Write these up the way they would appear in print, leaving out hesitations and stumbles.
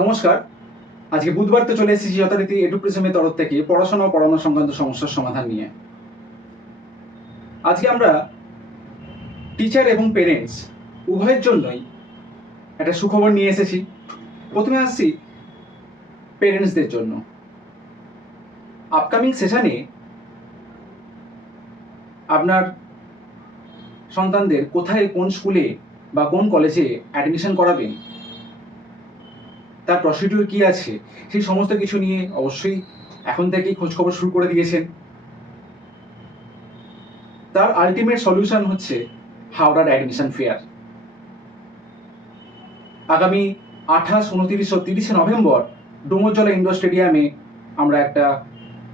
নমস্কার। আজকে বুধবার তো চলে এসেছি যথারীতি এডুপ্রিজমের তরফ থেকে পড়াশোনা ও পড়ানো সংক্রান্ত সমস্যার সমাধান নিয়ে। আজকে আমরা টিচার এবং পেরেন্টস উভয়ের জন্যই একটা সুখবর নিয়ে এসেছি। প্রথমে আসছি পেরেন্টসদের জন্য। আপকামিং সেশনে আপনার সন্তানদের কোথায়, কোন স্কুলে বা কোন কলেজে অ্যাডমিশন করাবেন, তার প্রসিডিউর কী আছে, সেই সমস্ত কিছু নিয়ে অবশ্যই এখন থেকেই খোঁজখবর শুরু করে দিয়েছেন। তার আলটিমেট সলিউশন হচ্ছে হাওড়ার অ্যাডমিশন ফেয়ার। আগামী 28, 29 ও 30 নভেম্বর ডোমরজলা ইন্ডোর স্টেডিয়ামে আমরা একটা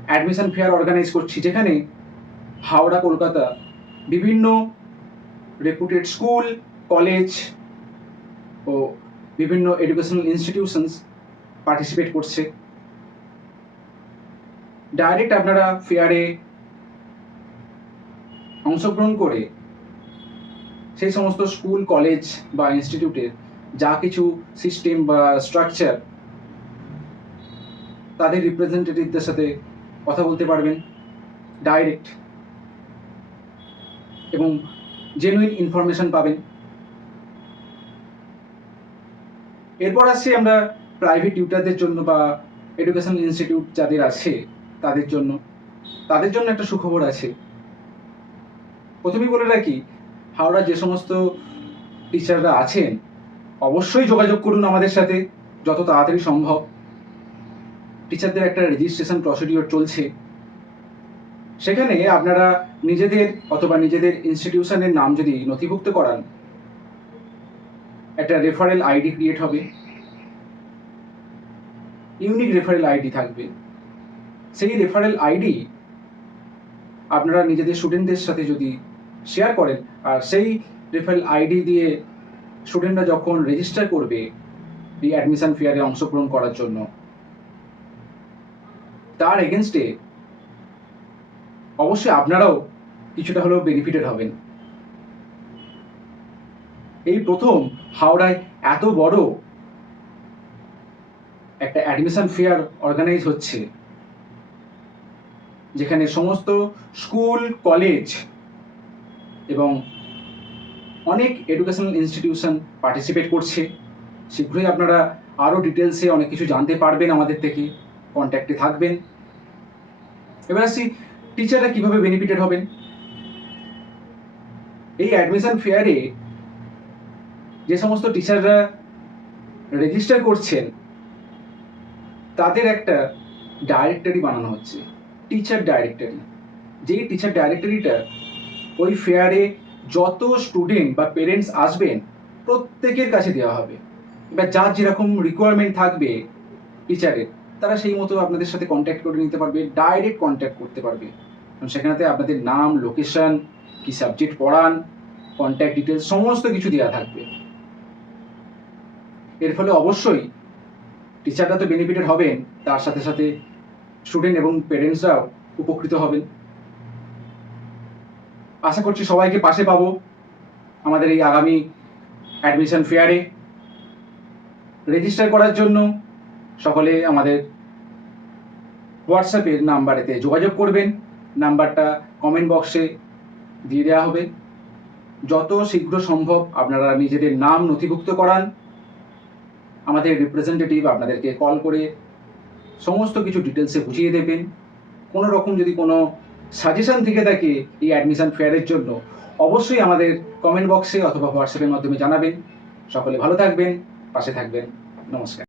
অ্যাডমিশন ফেয়ার অর্গানাইজ করছি, যেখানে হাওড়া, কলকাতা বিভিন্ন রেপুটেড স্কুল, কলেজ ও বিভিন্ন এডুকেশনাল ইনস্টিটিউশনস পার্টিসিপেট করছে। ডাইরেক্ট আপনারা ফেয়ারে অংশগ্রহণ করে সেই সমস্ত স্কুল, কলেজ বা ইনস্টিটিউটের যা কিছু সিস্টেম বা স্ট্রাকচার, তাদের রিপ্রেজেন্টেটিভদের সাথে কথা বলতে পারবেন ডাইরেক্ট, এবং জেনুইন ইনফরমেশন পাবেন। এরপর আসছি আমরা প্রাইভেট টিউটারদের জন্য বা এডুকেশনাল ইনস্টিটিউট যাদের আছে তাদের জন্য একটা সুখবর আছে। প্রথমেই বলে রাখি, হাওড়ার যে সমস্ত টিচাররা আছেন অবশ্যই যোগাযোগ করুন আমাদের সাথে যত তাড়াতাড়ি সম্ভব। টিচারদের একটা রেজিস্ট্রেশন প্রসিডিওর চলছে, সেখানে আপনারা নিজেদের অথবা নিজেদের ইনস্টিটিউশনের নাম যদি নথিভুক্ত করান, একটা রেফারেল আইডি ক্রিয়েট হবে, ইউনিক রেফারেল আইডি থাকবে। সেই রেফারেল আইডি আপনারা নিজেদের স্টুডেন্টদের সাথে যদি শেয়ার করেন, আর সেই রেফারেল আইডি দিয়ে স্টুডেন্টরা যখন রেজিস্টার করবে এই অ্যাডমিশন ফেয়ারে অংশগ্রহণ করার জন্য, তার এগেনস্টে অবশ্যই আপনারাও কিছুটা হলেও বেনিফিটেড হবেন। এই প্রথম হাওড়ায় এত বড় একটা অ্যাডমিশন ফেয়ার অর্গানাইজ হচ্ছে, যেখানে সমস্ত স্কুল, কলেজ এবং অনেক এডুকেশনাল ইনস্টিটিউশন পার্টিসিপেট করছে। শীঘ্রই আপনারা আরও ডিটেলসে অনেক কিছু জানতে পারবেন, আমাদের থেকে কন্ট্যাক্টে থাকবেন। এবার আসছি টিচাররা কীভাবে বেনিফিটেড হবেন। এই অ্যাডমিশন ফেয়ারে যে সমস্ত টিচাররা রেজিস্টার করছেন তাদের একটা ডাইরেক্টরি বানানো হচ্ছে, টিচার ডাইরেক্টরি। যেই টিচার ডাইরেক্টরিটা ওই ফেয়ারে যত স্টুডেন্ট বা পেরেন্টস আসবেন প্রত্যেকের কাছে দেওয়া হবে। এবার যার যেরকম রিকোয়ারমেন্ট থাকবে টিচারের, তারা সেই মতো আপনাদের সাথে কন্ট্যাক্ট করে নিতে পারবে, ডাইরেক্ট কন্ট্যাক্ট করতে পারবে। সেখানেতে আপনাদের নাম, লোকেশন, কি সাবজেক্ট পড়ান, কন্ট্যাক্ট ডিটেলস সমস্ত কিছু দেওয়া থাকবে। এর ফলে অবশ্যই টিচাররা তো বেনিফিটেড হবেন, তার সাথে সাথে স্টুডেন্ট এবং পেরেন্টসরাও উপকৃত হবেন। আশা করছি সবাইকে পাশে পাবো আমাদের এই আগামী অ্যাডমিশন ফেয়ারে। রেজিস্টার করার জন্য সকলে আমাদের হোয়াটসঅ্যাপের নাম্বারেতে যোগাযোগ করবেন। নাম্বারটা কমেন্ট বক্সে দিয়ে দেওয়া হবে। যত শীঘ্র সম্ভব আপনারা নিজেদের নাম নথিভুক্ত করান, আমাদের রিপ্রেজেন্টেটিভ আপনাদেরকে কল করে সমস্ত কিছু ডিটেলসে বুঝিয়ে দেবেন। কোনো রকম যদি কোনো সাজেশন থেকে থাকে এই অ্যাডমিশন ফেয়ারের জন্য, অবশ্যই আমাদের কমেন্ট বক্সে অথবা হোয়াটসঅ্যাপের মাধ্যমে জানাবেন। সকলে ভালো থাকবেন, পাশে থাকবেন। নমস্কার।